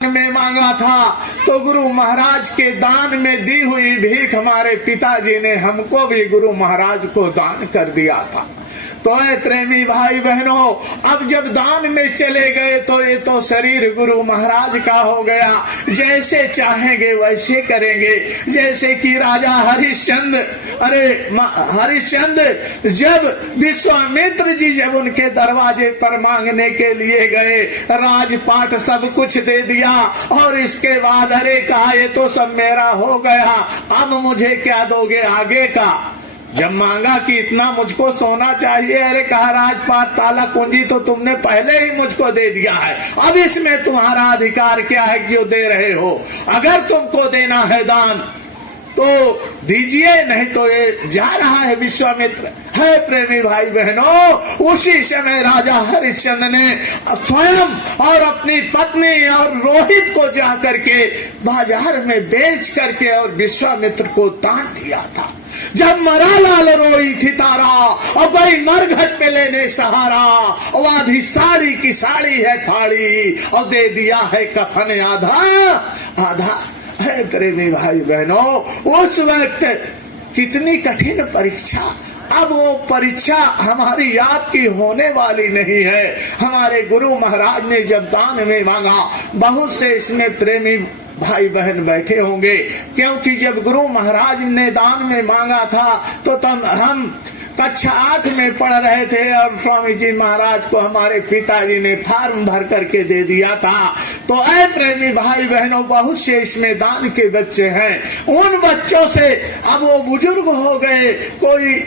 में मांगा था तो गुरु महाराज के दान में दी हुई भीख हमारे पिताजी ने हमको भी गुरु महाराज को दान कर दिया था। तो ऐ प्रेमी भाई बहनों, अब जब दान में चले गए तो ये तो शरीर गुरु महाराज का हो गया, जैसे चाहेंगे वैसे करेंगे। जैसे कि राजा हरिश्चंद्र, हरिश्चंद्र जब विश्वामित्र जी जब उनके दरवाजे पर मांगने के लिए गए, राजपाट सब कुछ दे दिया और इसके बाद अरे कहा ये तो सब मेरा हो गया, अब मुझे क्या दोगे आगे का। जब मांगा कि इतना मुझको सोना चाहिए, अरे कहा राजपाट ताला कुंजी तो तुमने पहले ही मुझको दे दिया है, अब इसमें तुम्हारा अधिकार क्या है कि दे रहे हो। अगर तुमको देना है दान तो दीजिए, नहीं तो ये जा रहा है विश्वामित्र। है प्रेमी भाई बहनों, उसी समय राजा हरिश्चंद्र ने स्वयं और अपनी पत्नी और रोहित को जा करके बाजार में बेच करके और विश्वामित्र को दान दिया था। जब मरा लाल रोई थी तारा और गई मरघट पे लेने सहारा, और आधी साड़ी की साड़ी है खाड़ी और दे दिया है कफन आधा आधा। है प्रेमी भाई बहनों, उस वक्त कितनी कठिन परीक्षा, अब वो परीक्षा हमारी आपकी होने वाली नहीं है। हमारे गुरु महाराज ने जब दान में मांगा, बहुत से इसमें प्रेमी भाई बहन बैठे होंगे, क्योंकि जब गुरु महाराज ने दान में मांगा था तो तब हम कक्षा 8 में पढ़ रहे थे और स्वामी जी महाराज को हमारे पिताजी ने फार्म भर करके दे दिया था। तो ऐ प्रेमी भाई बहनों, बहुत से इसमें दान के बच्चे हैं। उन बच्चों से अब वो बुजुर्ग हो गए, कोई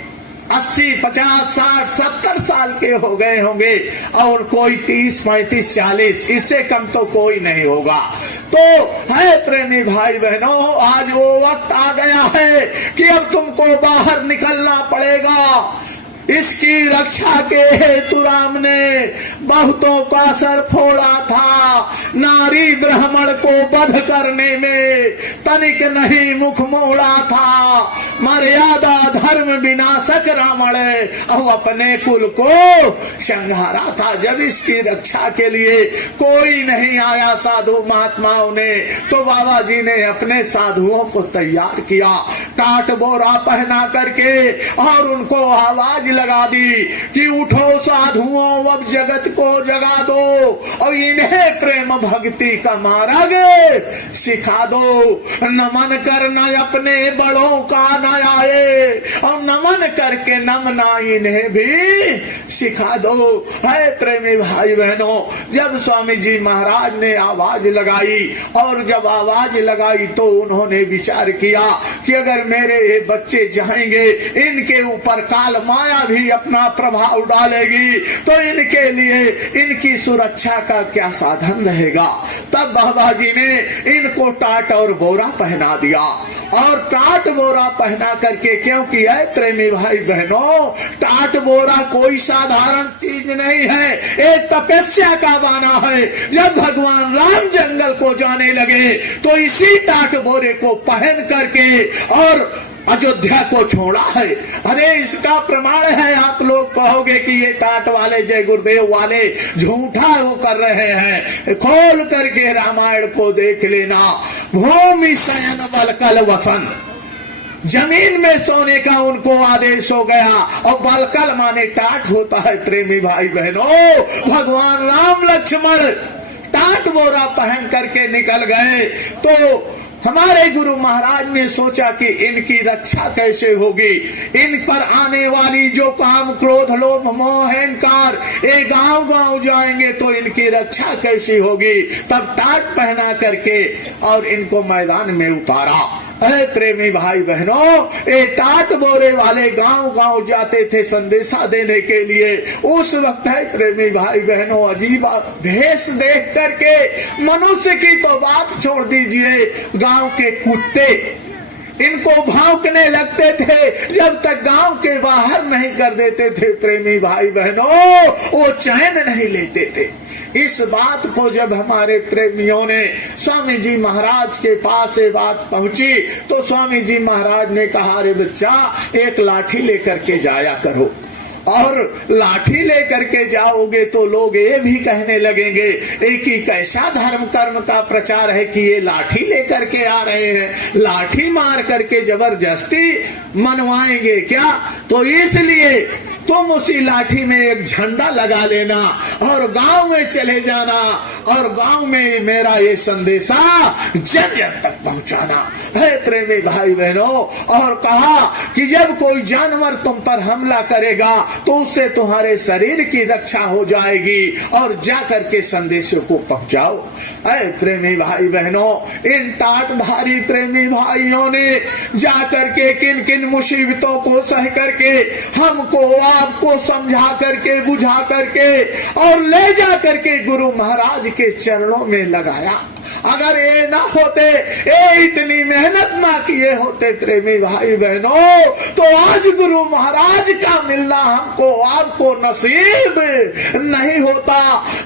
80, 50, 60, 70 साल के हो गए होंगे और कोई 30, 35, 40, इससे कम तो कोई नहीं होगा। तो है प्रेमी भाई बहनों, आज वो वक्त आ गया है कि अब तुमको बाहर निकलना पड़ेगा। इसकी रक्षा के हेतु राम ने बहुतों का सर फोड़ा था, नारी ब्राह्मण को वध करने में तनिक नहीं मुख मोड़ा था। मर्यादा धर्म विनाशक रावण और अपने कुल को संहारा था। जब इसकी रक्षा के लिए कोई नहीं आया साधु महात्माओं ने, तो बाबा जी ने अपने साधुओं को तैयार किया, टाट बोरा पहना करके और उनको आवाज लगा दी कि उठो साधुओं, अब जगत को जगा दो और इन्हें प्रेम भक्ति का मार्ग सिखा दो। नमन करना अपने बड़ों का न आए और नमन करके नमना इन्हें भी सिखा दो। है प्रेमी भाई बहनों, जब स्वामी जी महाराज ने आवाज लगाई और जब आवाज लगाई तो उन्होंने विचार किया कि अगर मेरे ये बच्चे जाएंगे, इनके ऊपर काल माया भी अपना प्रभाव डालेगी, तो इनके लिए इनकी सुरक्षा का क्या साधन रहेगा। तब बाबा जी ने इनको टाट और बोरा पहना दिया और टाट बोरा पहना करके, क्योंकि है प्रेमी भाई बहनों, टाट बोरा कोई साधारण चीज नहीं है, एक तपस्या का बाना है। जब भगवान राम जंगल को जाने लगे तो इसी टाट बोरे को पहन करके और अयोध्या को छोड़ा है। अरे इसका प्रमाण है, आप लोग कहोगे कि ये टाट वाले जय गुरुदेव वाले झूठा वो कर रहे हैं, खोल करके रामायण को देख लेना। भूमि शयन बलकल वसन, जमीन में सोने का उनको आदेश हो गया और बलकल माने टाट होता है। प्रेमी भाई बहनों, भगवान राम लक्ष्मण टाट बोरा पहन करके निकल गए तो हमारे गुरु महाराज ने सोचा कि इनकी रक्षा कैसे होगी। इन पर आने वाली जो काम क्रोध लोभ मोह अहंकार, ये गांव गांव जाएंगे तो इनकी रक्षा कैसी होगी। तब टाट पहना करके और इनको मैदान में उतारा। अरे प्रेमी भाई बहनों, ये टाट बोरे वाले गांव गांव जाते थे संदेशा देने के लिए। उस वक्त है प्रेमी भाई बहनों, अजीब भेष देख करके मनुष्य की तो बात छोड़ दीजिए, गांव के कुत्ते इनको भौंकने लगते थे। जब तक गांव के बाहर नहीं कर देते थे प्रेमी भाई बहनों, वो चैन नहीं लेते थे। इस बात को जब हमारे प्रेमियों ने स्वामी जी महाराज के पास ये बात पहुंची तो स्वामी जी महाराज ने कहा, अरे बच्चा एक लाठी लेकर के जाया करो और लाठी लेकर के जाओगे तो लोग ये भी कहने लगेंगे एक ही कैसा धर्म कर्म का प्रचार है कि ये लाठी लेकर के आ रहे हैं, लाठी मार करके जबरदस्ती मनवाएंगे क्या। तो इसलिए तुम उसी लाठी में एक झंडा लगा लेना और गांव में चले जाना और गांव में मेरा ये संदेशा जन जन तक पहुंचाना है प्रेमी भाई बहनों। और कहा कि जब कोई जानवर तुम पर हमला करेगा तो उससे तुम्हारे शरीर की रक्षा हो जाएगी और जा करके संदेशों को पहुंचाओ। है प्रेमी भाई बहनों, इन टाटधारी प्रेमी भाइयों ने जा करके किन किन मुसीबतों को सह करके हमको आपको समझा करके बुझा करके और ले जा करके गुरु महाराज के चरणों में लगाया। अगर ये ना होते, ये इतनी मेहनत ना किए होते प्रेमी भाई बहनों, तो आज गुरु महाराज का मिलना हमको आपको नसीब नहीं होता।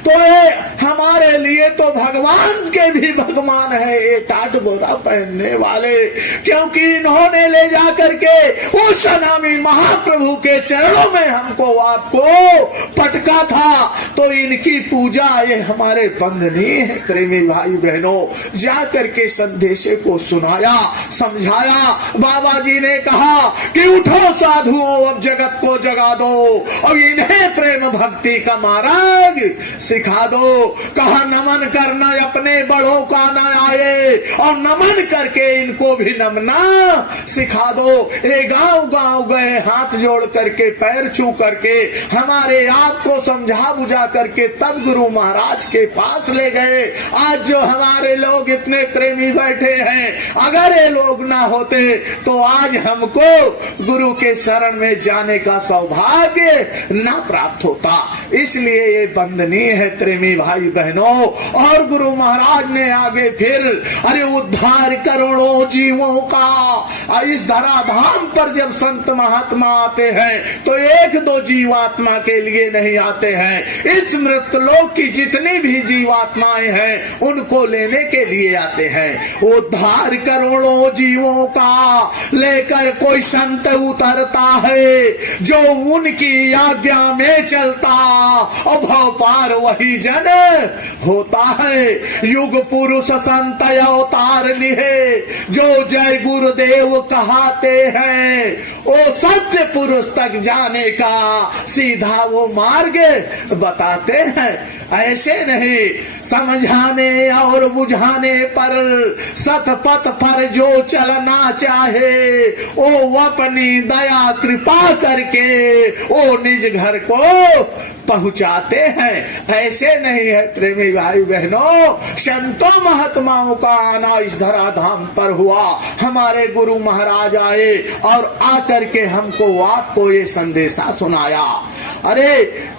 तो ये हमारे लिए तो भगवान के भी भगवान है ये टाट बोरा पहनने वाले, क्योंकि इन्होंने ले जा करके उस अनामी महाप्रभु के चरणों में हमको आपको पटका था। तो इनकी पूजा ये हमारे बंधनीय है प्रेमी भाई बहनों। जा करके संदेश को सुनाया, समझाया। बाबा जी ने कहा कि उठो साधुओं, अब जगत को जगा दो और इन्हें प्रेम भक्ति का मार्ग सिखा दो। कहा नमन करना अपने बड़ों का न आए और नमन करके इनको भी नमना सिखा दो। ये गांव गांव गए हाथ जोड़ करके पैर छू करके हमारे आप को समझा बुझा करके तब गुरु महाराज के पास ले गए। आज जो हमारे लोग इतने प्रेमी बैठे हैं, अगर ये लोग ना होते तो आज हमको गुरु के शरण में जाने का सौभाग्य ना प्राप्त होता। इसलिए ये बंदनीय है प्रेमी भाई बहनों। और गुरु महाराज ने आगे फिर अरे उद्धार करोड़ों जीवों का। इस धराधाम पर जब संत महात्मा आते हैं तो एक दो जीवात्मा के लिए नहीं आते हैं, इस मृतलोक की जितनी भी जीवात्माएं हैं उनको लेने के लिए आते हैं। उद्धार करोड़ों जीवों का लेकर कोई संत उतरता है जो उनकी आज्ञा में चलता और भव पार वही जन होता है। युग पुरुष संत अवतार लिए जो जय गुरुदेव कहते हैं, वो सत्य पुरुष तक जाने का सीधा वो मार्ग बताते हैं। ऐसे नहीं समझाने और बुझाने पर सतपथ पर जो चलना चाहे वो अपनी दया कृपा करके वो निज घर को पहुंचाते हैं। ऐसे नहीं है प्रेमी भाई बहनों। संतों महात्माओं का आना इस धराधाम पर हुआ। हमारे गुरु महाराज आए और आकर के हमको आपको ये संदेशा सुनाया। अरे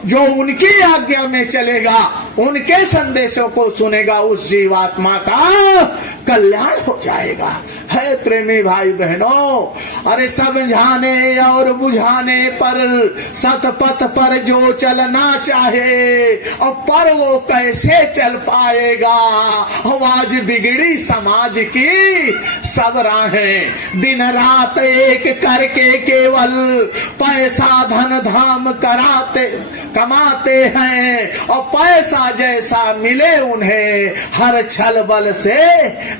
जो उनकी आज्ञा में चलेगा, उनके संदेशों को सुनेगा, उस जीवात्मा का कल्याण हो जाएगा। है प्रेमी भाई बहनों। अरे समझाने और बुझाने पर सतपथ पर जो चलना चाहे और पर वो कैसे चल पाएगा। आवाज बिगड़ी समाज की सब राहें, दिन रात एक करके केवल पैसा धन धाम कमाते हैं और पैसा जैसा मिले उन्हें हर छल बल से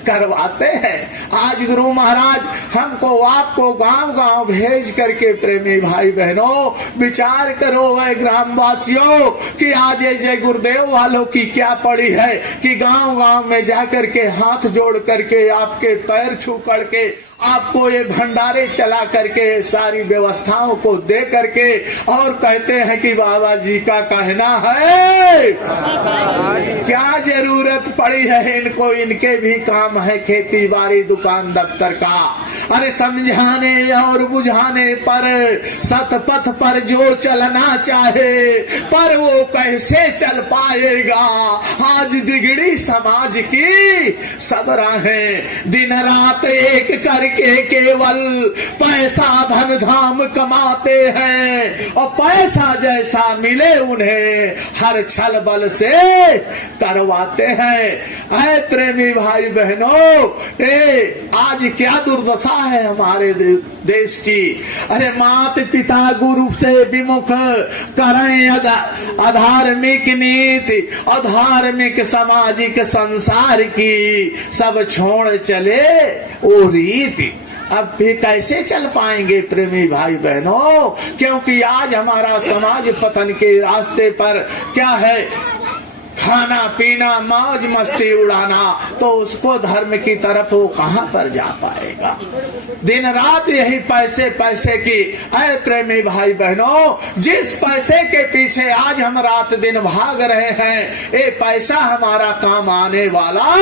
करवाते हैं। आज गुरु महाराज हमको आपको गांव गांव भेज करके प्रेमी भाई बहनों विचार करो वह ग्रामवासियों कि आज जय गुरुदेव वालों की क्या पड़ी है कि गांव गांव में जाकर के हाथ जोड़ करके आपके पैर छू करके आपको ये भंडारे चला करके सारी व्यवस्थाओं को दे करके और कहते हैं कि बाबा जी का कहना है। क्या जरूरत पड़ी है इनको, इनके भी काम है खेती बाड़ी दुकान दफ्तर का। अरे समझाने और बुझाने पर सतपथ पर जो चलना चाहे पर वो कैसे चल पाएगा। आज बिगड़ी समाज की सब राहें, दिन रात एक कर करके केवल पैसा धन धाम कमाते हैं और पैसा जैसा मिले उन्हें हर छल बल से करवाते हैं। ऐ प्रेमी भाई बहनों, आज क्या दुर्दशा है हमारे देश की। अरे माता पिता गुरु से विमुख करें अधार्मिक नीति, अधार्मिक सामाजिक संसार की सब छोड़ चले वो रीति। अब भी कैसे चल पाएंगे प्रेमी भाई बहनों, क्योंकि आज हमारा समाज पतन के रास्ते पर क्या है, खाना पीना मौज मस्ती उड़ाना, तो उसको धर्म की तरफ वो कहां पर जा पाएगा। दिन रात यही पैसे पैसे की। ऐ प्रेमी भाई बहनों, जिस पैसे के पीछे आज हम रात दिन भाग रहे हैं, ये पैसा हमारा काम आने वाला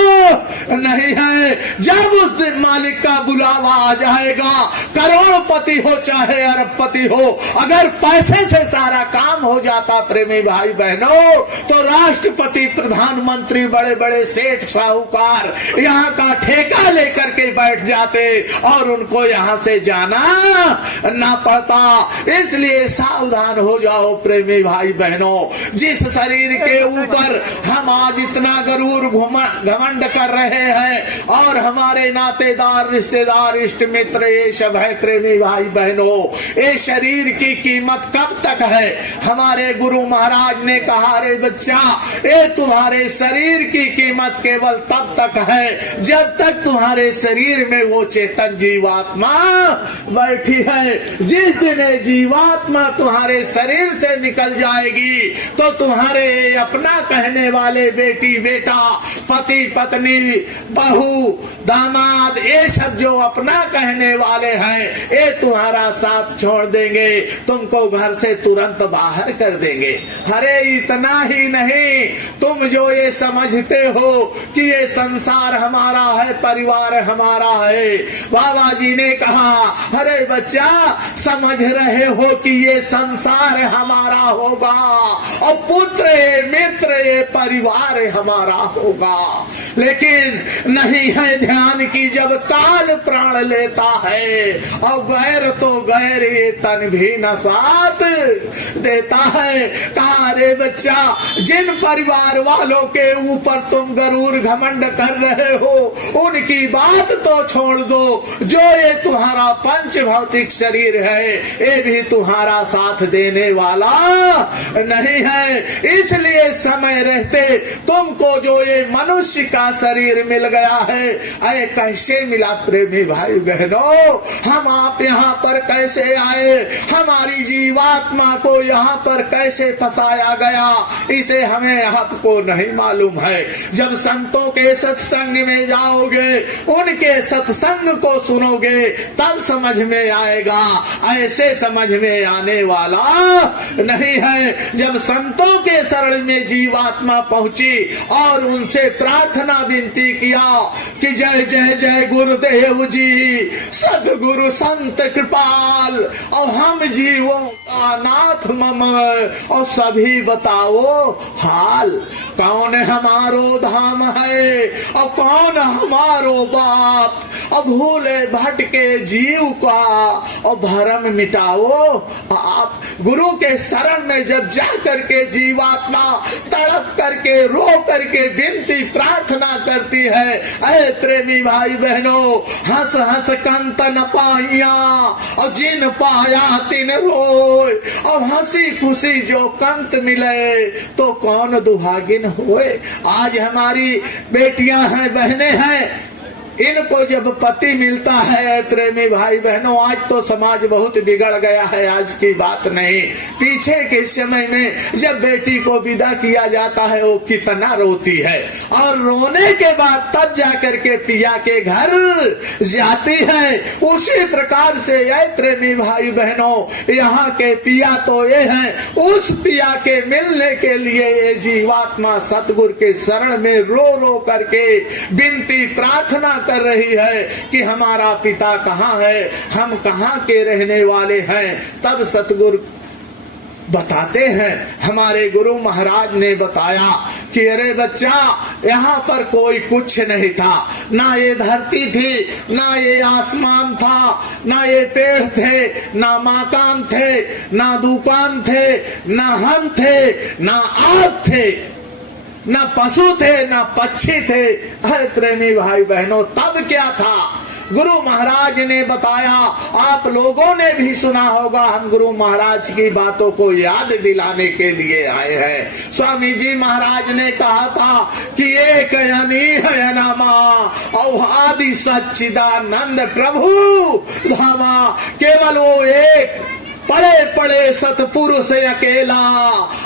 नहीं है। जब उस दिन मालिक का बुलावा आ जाएगा, करोड़पति हो चाहे अरबपति हो, अगर पैसे से सारा काम हो जाता प्रेमी भाई बहनों, तो राष्ट्रपति प्रधानमंत्री बड़े बड़े सेठ साहूकार यहाँ का ठेका लेकर के बैठ जाते और उनको यहाँ से जाना ना पड़ता। इसलिए सावधान हो जाओ प्रेमी भाई बहनों। जिस शरीर के ऊपर हम आज इतना गरूर घमंड कर रहे हैं और हमारे नातेदार रिश्तेदार इष्ट मित्र ये सब है प्रेमी भाई बहनों, ये शरीर की कीमत कब तक है। हमारे गुरु महाराज ने कहा, रे बच्चा, तुम्हारे शरीर की कीमत केवल तब तक है जब तक तुम्हारे शरीर में वो चेतन जीवात्मा बैठी है। जिस दिन जीवात्मा तुम्हारे शरीर से निकल जाएगी तो तुम्हारे अपना कहने वाले बेटी बेटा पति पत्नी बहू दामाद ये सब जो अपना कहने वाले हैं, ये तुम्हारा साथ छोड़ देंगे, तुमको घर से तुरंत बाहर कर देंगे। अरे इतना ही नहीं, तुम जो ये समझते हो कि ये संसार हमारा है, परिवार हमारा है, बाबा जी ने कहा, अरे बच्चा समझ रहे हो कि ये संसार हमारा होगा और पुत्र मित्र ये परिवार हमारा होगा, लेकिन नहीं है ध्यान की जब काल प्राण लेता है और गैर तो गैर ये तन भी न साथ देता है। कहा, रे बच्चा, जिन परिवार वालों के ऊपर तुम गरूर घमंड कर रहे हो उनकी बात तो छोड़ दो, जो ये तुम्हारा पंच भौतिक शरीर है ये भी तुम्हारा साथ देने वाला नहीं है। इसलिए समय रहते तुमको जो ये मनुष्य का शरीर मिल गया है, अरे कैसे मिला प्रेमी भाई बहनों, हम आप यहाँ पर कैसे आए, हमारी जीवात्मा को यहाँ पर कैसे फंसाया गया, इसे हमें आपको नहीं मालूम है। जब संतों के सत्संग में जाओगे, उनके सत्संग को सुनोगे, तब समझ में आएगा, ऐसे समझ में आने वाला नहीं है। जब संतों के शरण में जीवात्मा पहुंची और उनसे प्रार्थना विनती किया कि जय जय जय गुरुदेव जी, सदगुरु संत कृपाल और हम जीवों का नाथ मम, और सभी बताओ हाल, कौन हमारो धाम है और कौन हमारो बाप, और भूले भटके जीव का और भरम मिटाओ आप। गुरु के शरण में जब जा करके जीवात्मा तड़प करके रो करके विनती प्रार्थना करती है, ऐ प्रेमी भाई बहनों, हंस हंस कंत न पाइया और जिन पाया तिन रोए, और हंसी खुशी जो कंत मिले तो कौन दुहागिन होए। आज हमारी बेटियां हैं, बहनें हैं, इनको जब पति मिलता है प्रेमी भाई बहनों, आज तो समाज बहुत बिगड़ गया है, आज की बात नहीं, पीछे के समय में जब बेटी को विदा किया जाता है वो कितना रोती है, और रोने के बाद तब जाकर के पिया के घर जाती है। उसी प्रकार से ये प्रेमी भाई बहनों, यहाँ के पिया तो ये हैं, उस पिया के मिलने के लिए ये जीवात्मा सतगुरु के शरण में रो रो करके विनती प्रार्थना कर रही है कि हमारा पिता कहाँ है, हम कहाँ के रहने वाले हैं। तब सतगुरु बताते हैं, हमारे गुरु महाराज ने बताया कि अरे बच्चा, यहाँ पर कोई कुछ नहीं था, ना ये धरती थी, ना ये आसमान था, ना ये पेड़ थे, ना मकान थे, ना दुकान थे, ना हम थे, ना आप थे, ना पशु थे, ना पक्षी थे। अरे प्रेमी भाई बहनों, तब क्या था? गुरु महाराज ने बताया, आप लोगों ने भी सुना होगा। हम गुरु महाराज की बातों को याद दिलाने के लिए आए हैं। स्वामी जी महाराज ने कहा था कि एक अनीह अनामा और आदि सच्चिदानंद प्रभु धामा, केवल वो एक पड़े पड़े सतपुरुष अकेला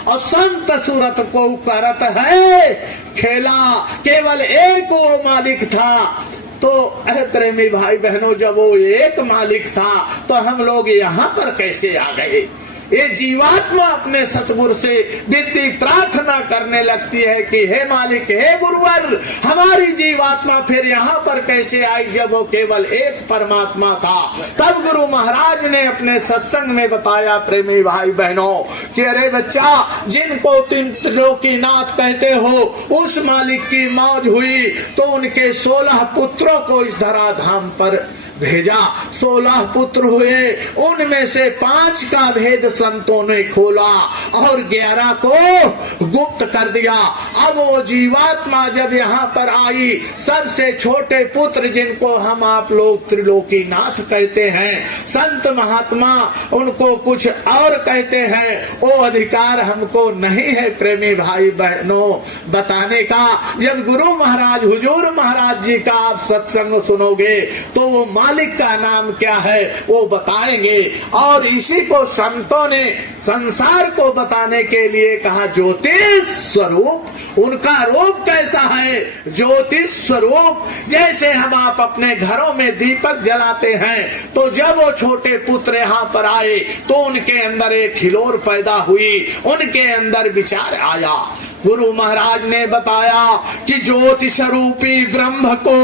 और संत सूरत को करत है खेला। केवल एक वो मालिक था। तो प्रेमी भाई बहनों, जब वो एक मालिक था तो हम लोग यहाँ पर कैसे आ गए? ये जीवात्मा अपने सतगुरु से विनती प्रार्थना करने लगती है कि हे मालिक, हे गुरुवर, हमारी जीवात्मा फिर यहाँ पर कैसे आई जब वो केवल एक परमात्मा था। तब गुरु महाराज ने अपने सत्संग में बताया, प्रेमी भाई बहनों, कि अरे बच्चा, जिनको तुम त्रिलोकीनाथ कहते हो, उस मालिक की मौज हुई तो उनके 16 पुत्रों को इस धराधाम पर भेजा। 16 पुत्र हुए, उनमें से 5 का भेद संतों ने खोला और 11 को गुप्त कर दिया। अब वो जीवात्मा जब यहाँ पर आई, सबसे छोटे पुत्र जिनको हम आप लोग त्रिलोकीनाथ कहते हैं, संत महात्मा उनको कुछ और कहते हैं, वो अधिकार हमको नहीं है प्रेमी भाई बहनों बताने का। जब गुरु महाराज, हुजूर महाराज जी का आप सत्संग सुनोगे तो वो मालिक का नाम क्या है वो बताएंगे। और इसी को संतों ने संसार को बताने के लिए कहा, ज्योतिष स्वरूप। उनका रूप कैसा है? ज्योतिष स्वरूप। जैसे हम आप अपने घरों में दीपक जलाते हैं, तो जब वो छोटे पुत्र यहाँ पर आए तो उनके अंदर एक हिलोर पैदा हुई, उनके अंदर विचार आया। गुरु महाराज ने बताया कि ज्योतिष रूपी ब्रह्म को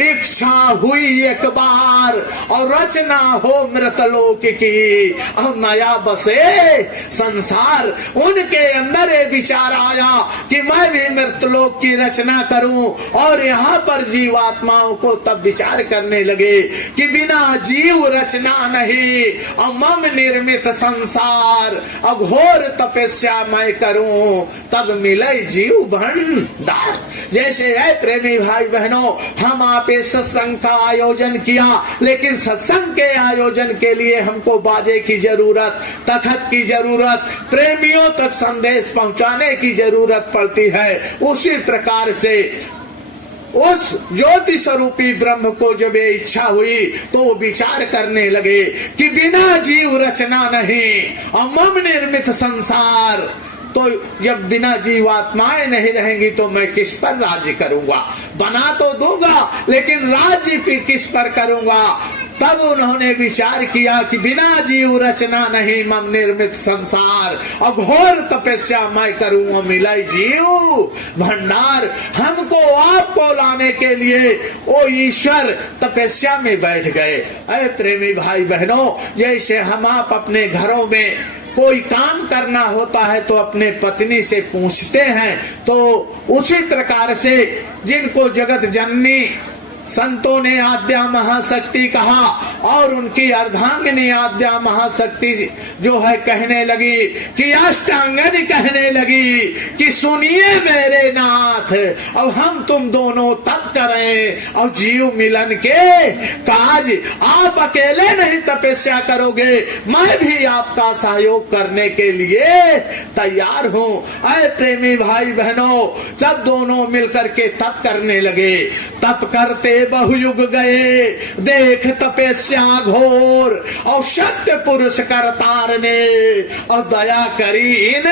इच्छा हुई एक बार और रचना हो मृतलोक की और नया बसे संसार। उनके अंदर ये विचार आया कि मैं भी मृतलोक की रचना करूं। और यहाँ पर जीवात्माओं को तब विचार करने लगे कि बिना जीव रचना नहीं और मम निर्मित संसार, अब घोर तपस्या मैं करूं तब मिले जीव भंडार। जैसे है प्रेमी भाई बहनों, हम आप इस सत्संग का आयोजन किया, लेकिन सत्संग के आयोजन के लिए हमको बाजे की जरूरत, तखत की जरूरत, प्रेमियों तक संदेश पहुंचाने की जरूरत पड़ती है। उसी प्रकार से उस ज्योति स्वरूपी ब्रह्म को जब ये इच्छा हुई तो वो विचार करने लगे कि बिना जीव रचना नहीं और मम निर्मित संसार। तो जब बिना जीवात्माएं नहीं रहेंगी तो मैं किस पर राज्य करूंगा? बना तो दूंगा, लेकिन राज्य भी किस पर करूंगा? तब उन्होंने विचार किया कि बिना जीव रचना नहीं मम निर्मित संसार और घोर तपस्या मैं करूं मिलाई जीव भंडार। हमको आपको लाने के लिए वो ईश्वर तपस्या में बैठ गए। अरे प्रेमी भाई बहनों, जैसे हम आप अपने घरों में कोई काम करना होता है तो अपने पत्नी से पूछते हैं, तो उसी प्रकार से जिनको जगत जननी संतों ने आद्या महाशक्ति कहा और उनकी अर्धांगिनी आद्या महाशक्ति जो है कहने लगी कि अष्टांगनी कहने लगी कि सुनिए मेरे नाथ, अब हम तुम दोनों तप करें और जीव मिलन के काज। आप अकेले नहीं तपस्या करोगे, मैं भी आपका सहयोग करने के लिए तैयार हूँ। ऐ प्रेमी भाई बहनों, जब दोनों मिलकर के तप करने लगे, तप करते बहुयुग गए, देख तपस्या घोर और सत्य पुरुष करतार ने और दया करी इन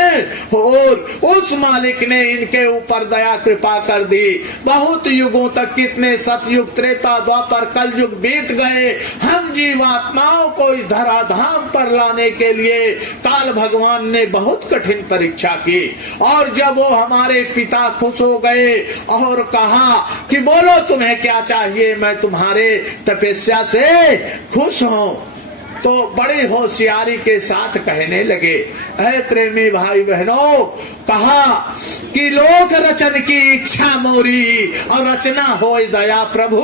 और उस मालिक ने इनके ऊपर दया कृपा कर दी। बहुत युगों तक, कितने सतयुग, त्रेता, द्वापर, कलयुग बीत गए। हम जीवात्माओं को इस धराधाम पर लाने के लिए काल भगवान ने बहुत कठिन परीक्षा की। और जब वो हमारे पिता खुश हो गए और कहा कि बोलो तुम्हें क्या चाहिए, मैं तुम्हारे तपस्या से खुश हूँ। तो बड़ी होशियारी के साथ कहने लगे, ऐ प्रेमी भाई बहनों, कहा कि लोक रचन की इच्छा मोरी और रचना होय दया प्रभु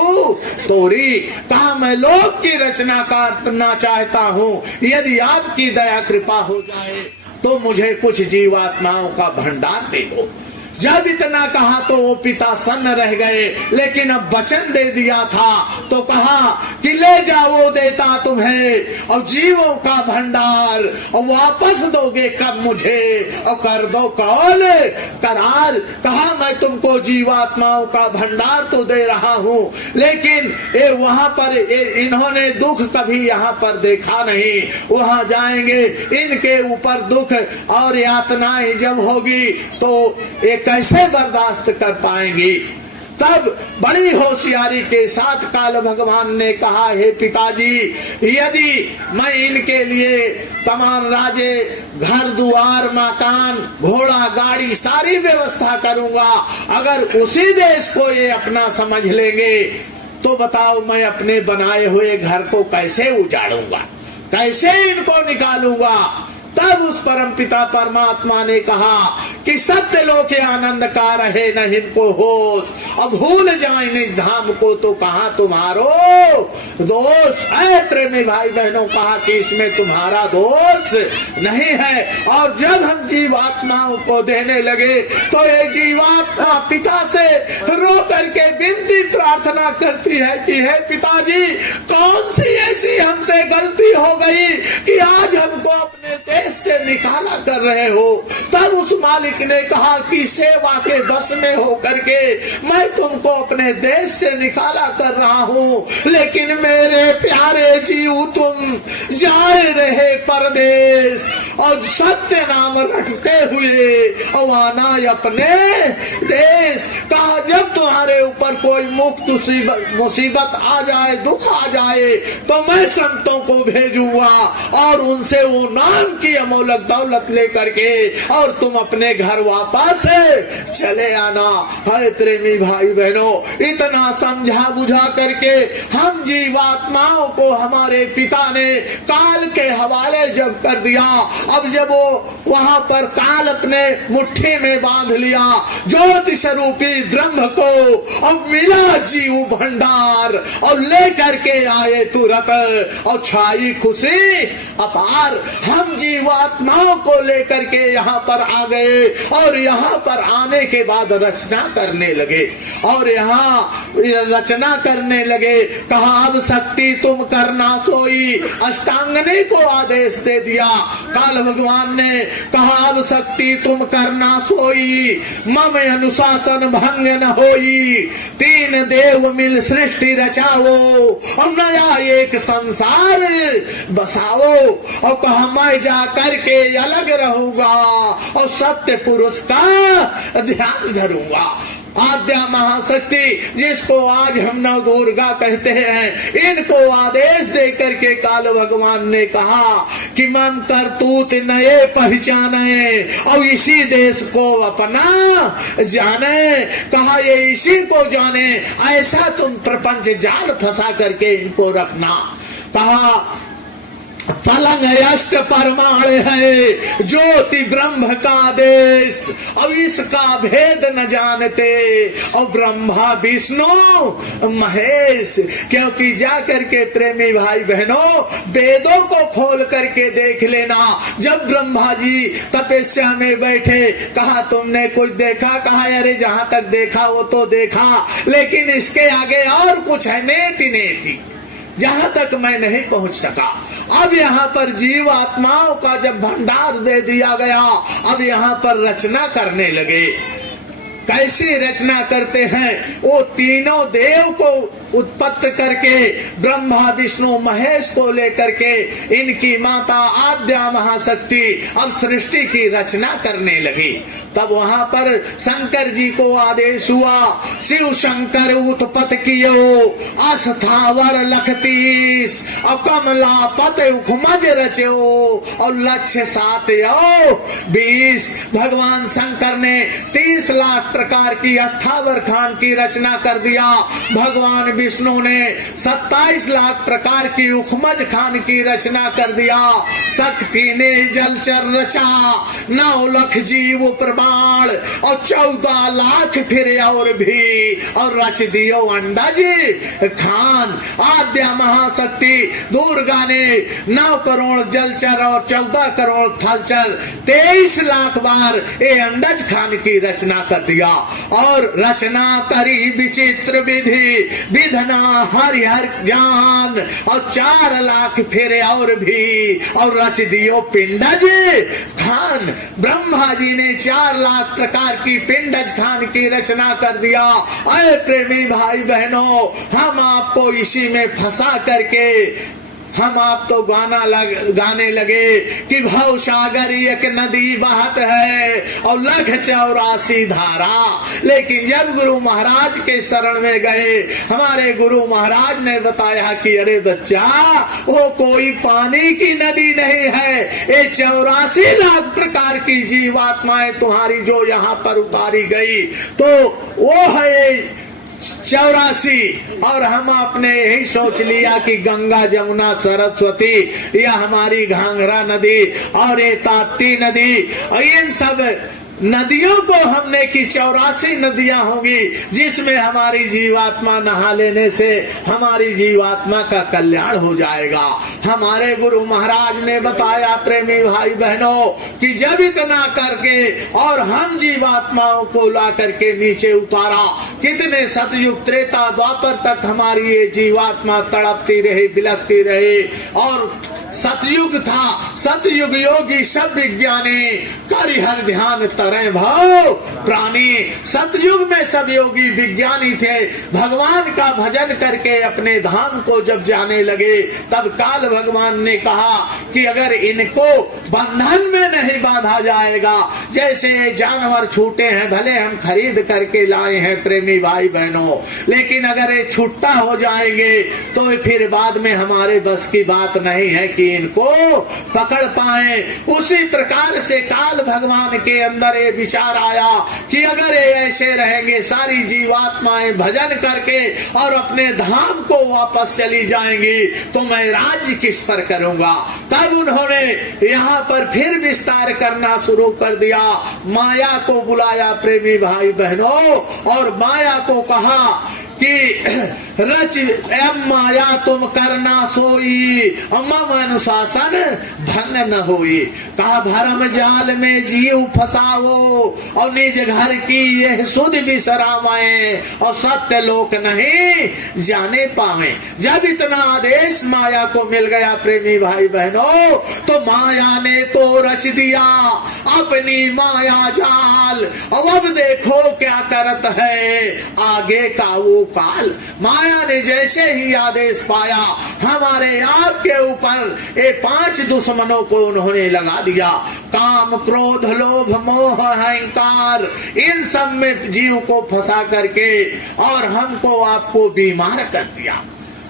तोरी। कहा मैं लोक की रचना करना चाहता हूँ, यदि आपकी दया कृपा हो जाए तो मुझे कुछ जीवात्माओं का भंडार दे दो। जब इतना कहा तो वो पिता सन्न रह गए, लेकिन अब वचन दे दिया था तो कहा कि ले जाओ देता तुम्हें और जीवों का भंडार, और वापस दोगे कब मुझे और कर दो कौन करार। कहा मैं तुमको जीवात्माओं का भंडार तो दे रहा हूँ, लेकिन ये वहां पर इन्होंने दुख कभी यहाँ पर देखा नहीं, वहां जाएंगे इनके ऊपर दुख और यातनाएं जब होगी तो एक कैसे बर्दाश्त कर पाएंगी। तब बड़ी होशियारी के साथ काल भगवान ने कहा, हे पिताजी, यदि मैं इनके लिए तमाम राजे घर द्वार मकान घोड़ा गाड़ी सारी व्यवस्था करूंगा, अगर उसी देश को ये अपना समझ लेंगे तो बताओ मैं अपने बनाए हुए घर को कैसे उजाड़ूंगा, कैसे इनको निकालूंगा। तब उस परम पिता परमात्मा ने कहा कि सत्य लोके आनंद का रहे न इनको होश, अब भूल जाए निज धाम को तो कहा तुम्हारो दोष। ऐ प्रेमी भाई बहनों, कहा कि इसमें तुम्हारा दोष नहीं है। और जब हम जीवात्माओं को देने लगे तो ये जीवात्मा पिता से रो करके विनती प्रार्थना करती है कि हे पिताजी, कौन सी ऐसी हमसे गलती हो गई कि आज हमको अपने देश से निकाला कर रहे हो। तब उस मालिक ने कहा कि सेवा के बस में हो करके मैं तुमको अपने देश से निकाला कर रहा हूँ, लेकिन मेरे प्यारे जीव तुम जाए रहे परदेश और सत्य नाम रखते हुए और आना अपने देश। कहा जब तुम्हारे ऊपर कोई मुसीबत आ जाए, दुख आ जाए, तो मैं संतों को भेजूंगा और उनसे वो नाम की अमोलक दौलत लेकर के और तुम अपने घर वापस चले आना। है प्रेमी भाई बहनों, इतना समझा बुझा करके हम जीवात्माओं को हमारे पिता ने काल के हवाले जब कर दिया, अब जब वो वहां पर काल अपने मुट्ठी में बांध लिया ज्योति स्वरूपी ब्रह्म को, अब मिला जीव भंडार और लेकर के आए तुरंत और छाई खुशी अपार। हम जीवात्माओं को लेकर के यहाँ पर आ गए और यहाँ पर आने के बाद रचना करने लगे और यहाँ रचना करने लगे। कहा अब शक्ति तुम करना सोई, अष्टांगनी को आदेश दे दिया काल भगवान ने। कहा अब शक्ति तुम करना सोई, मम अनुशासन भंग न होई, तीन देव मिल सृष्टि रचाओ और नया एक संसार बसाओ। और कहा मैं जा करके अलग रहूंगा और सत्य पुरुष का ध्यान धरूंगा। आद्या महाशक्ति जिसको आज हम नव दुर्गा कहते हैं, इनको आदेश दे करके काल भगवान ने कहा कि मन करतूत नए पहचाने और इसी देश को अपना जाने। कहा ये इसी को जाने, ऐसा तुम प्रपंच जाल फंसा करके इनको रखना। कहा पलंग अष्ट परमाण है ज्योति ब्रह्म का देश, अब इसका भेद न जानते और ब्रह्मा विष्णु महेश। क्योंकि जा करके प्रेमी भाई बहनों वेदों को खोल करके देख लेना। जब ब्रह्मा जी तपस्या में बैठे, कहा तुमने कुछ देखा? कहा अरे जहां तक देखा वो तो देखा, लेकिन इसके आगे और कुछ है, नेति नेति जहां तक मैं नहीं पहुंच सका। अब यहाँ पर जीव आत्माओं का जब भंडार दे दिया गया, अब यहाँ पर रचना करने लगे। कैसी रचना करते हैं? वो तीनों देव को उत्पत्ति करके ब्रह्मा विष्णु महेश को लेकर के इनकी माता आद्या महाशक्ति अब सृष्टि की रचना करने लगी। तब वहां पर शंकर जी को आदेश हुआ, शिव शंकर उत्पत कियो अस्थावर लखतीस और कमला पत उखमज रचो और लक्ष्य 720। भगवान शंकर ने 30 लाख प्रकार की अस्थावर खान की रचना कर दिया। भगवान विष्णु ने 27 लाख प्रकार की उखमज खान की रचना कर दिया। शक्ति ने जलचर रचा 9 लाख जीव प्रमाण और 14 लाख फिर और भी और रच दियो अंडा जी खान। आद्या महाशक्ति दुर्गा ने 9 करोड़ जलचर और 14 करोड़ थलचर 23 लाख बार ये अंडज खान की रचना कर दिया। और रचना करी विचित्र विधि विधना हरिहर ज्ञान और 4 लाख फिर और भी और रच दियो पिंडज खान। ब्रह्मा जी ने 4 लाख प्रकार की पिंडज खान की रचना कर दिया। अरे प्रेमी भाई बहनों, हम आपको इसी में फंसा करके हम आप तो गाने लगे कि भव सागर एक नदी बहत है और 184 धारा। लेकिन जब गुरु महाराज के शरण में गए, हमारे गुरु महाराज ने बताया कि अरे बच्चा, वो कोई पानी की नदी नहीं है, ये 84 लाख प्रकार की जीवात्माएं तुम्हारी जो यहाँ पर उतारी गई तो वो है 84। और हम आपने यही सोच लिया कि गंगा जमुना सरस्वती या हमारी घाघरा नदी और ये ताप्ती नदी और इन सब नदियों को हमने की 84 नदियां होंगी जिसमें हमारी जीवात्मा नहा लेने से हमारी जीवात्मा का कल्याण हो जाएगा। हमारे गुरु महाराज ने बताया प्रेमी भाई बहनों कि जब इतना करके और हम जीवात्माओं को ला करके नीचे उतारा, कितने सतयुग त्रेता द्वापर तक हमारी ये जीवात्मा तड़पती रही, बिलखती रही। और सतयुग था, सतयुग योगी सब विज्ञानी करि हर ध्यान तरे भाव प्राणी। सतयुग में सब योगी विज्ञानी थे, भगवान का भजन करके अपने धाम को जब जाने लगे, तब काल भगवान ने कहा कि अगर इनको बंधन में नहीं बांधा जाएगा, जैसे जानवर छूटे हैं, भले हम खरीद करके लाए हैं प्रेमी भाई बहनों, लेकिन अगर ये छुट्टा हो जाएंगे तो फिर बाद में हमारे बस की बात नहीं है कि इनको पकड़ पाए। उसी प्रकार से काल भगवान के अंदर ये विचार आया कि अगर ये ऐसे रहेंगे, सारी जीवात्माएं भजन करके और अपने धाम को वापस चली जाएंगी, तो मैं राज्य किस पर करूंगा। तब उन्होंने यहाँ पर फिर विस्तार करना शुरू कर दिया, माया को बुलाया प्रेमी भाई बहनों, और माया को कहा कि रच माया तुम करना सोई मम अनुशासन भंग न होई। कहा धर्म जाल में जीव फसाओ और निज घर की यह सुध बिसरावे और सत्य लोक नहीं जाने पावे। जब इतना आदेश माया को मिल गया प्रेमी भाई बहनों, तो माया ने तो रच दिया अपनी माया जाल। अब देखो क्या करत है आगे का वो काल। माया ने जैसे ही आदेश पाया, हमारे आप के ऊपर ये 5 दुश्मनों को उन्होंने लगा दिया। काम, क्रोध, लोभ, मोह, अहंकार, इन सब में जीव को फंसा करके और हमको आपको बीमार कर दिया।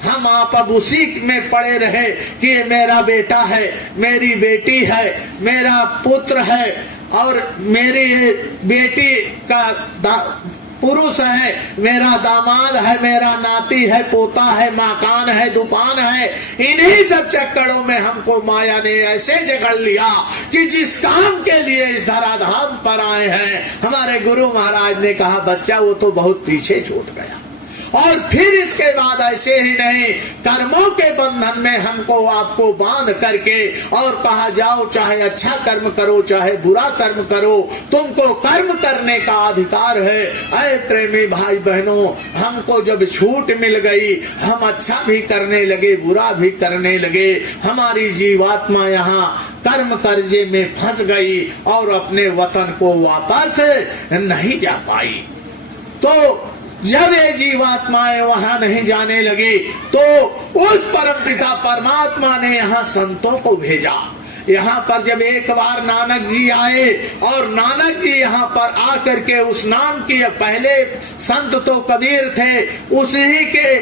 हम आप अब उसी में पड़े रहे कि ये मेरा बेटा है, मेरी बेटी है, मेरा पुत्र है और मेरी बेटी का पुरुष है, मेरा दामाद है, मेरा नाती है, पोता है, मकान है, दुकान है। इन्हीं सब चक्करों में हमको माया ने ऐसे जकड़ लिया कि जिस काम के लिए इस धराधाम पर आए हैं, हमारे गुरु महाराज ने कहा बच्चा वो तो बहुत पीछे छूट गया। और फिर इसके बाद ऐसे ही नहीं, कर्मों के बंधन में हमको आपको बांध करके और कहा जाओ चाहे अच्छा कर्म करो चाहे बुरा कर्म करो, तुमको कर्म करने का अधिकार है। ऐ प्रेमी भाई बहनों, हमको जब छूट मिल गई, हम अच्छा भी करने लगे, बुरा भी करने लगे, हमारी जीवात्मा यहाँ कर्म कर्जे में फंस गई और अपने वतन को वापस नहीं जा पाई। तो जब ये जीवात्माएं वहां नहीं जाने लगी, तो उस परमपिता परमात्मा ने यहाँ संतों को भेजा। यहाँ पर जब एक बार नानक जी आए और नानक जी यहाँ पर आकर के उस नाम की, पहले संत तो कबीर थे, उसी के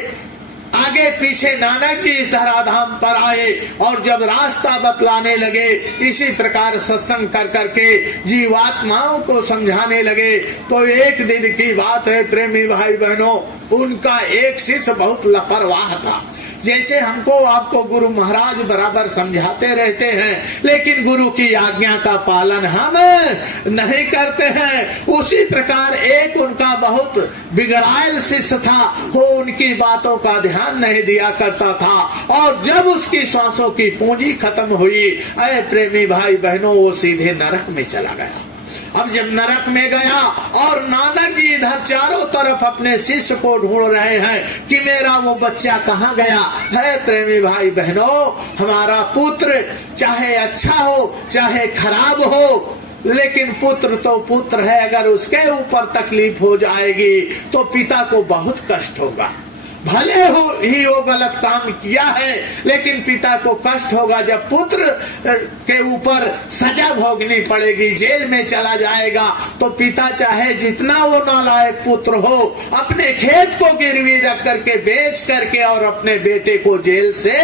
आगे पीछे नानक जी इस धराधाम पर आए और जब रास्ता बतलाने लगे, इसी प्रकार सत्संग कर करके जीवात्माओं को समझाने लगे। तो एक दिन की बात है प्रेमी भाई बहनों, उनका एक शिष्य बहुत लापरवाह था। जैसे हमको आपको गुरु महाराज बराबर समझाते रहते हैं, लेकिन गुरु की आज्ञा का पालन हम नहीं करते हैं, उसी प्रकार एक उनका बहुत बिगड़ायल शिष्य था। वो उनकी बातों का ध्यान नहीं दिया करता था और जब उसकी सांसों की पूंजी खत्म हुई, अरे प्रेमी भाई बहनों, वो सीधे नरक में चला गया। अब जब नरक में गया और नानक जी इधर चारों तरफ अपने शिष्य को ढूंढ रहे हैं कि मेरा वो बच्चा कहाँ गया है। प्रेमी भाई बहनों, हमारा पुत्र चाहे अच्छा हो चाहे खराब हो, लेकिन पुत्र तो पुत्र है। अगर उसके ऊपर तकलीफ हो जाएगी तो पिता को बहुत कष्ट होगा। भले ही वो गलत काम किया है, लेकिन पिता को कष्ट होगा। जब पुत्र के ऊपर सजा भोगनी पड़ेगी, जेल में चला जाएगा, तो पिता चाहे जितना वो नालायक पुत्र हो, अपने खेत को गिरवी रख करके बेच करके और अपने बेटे को जेल से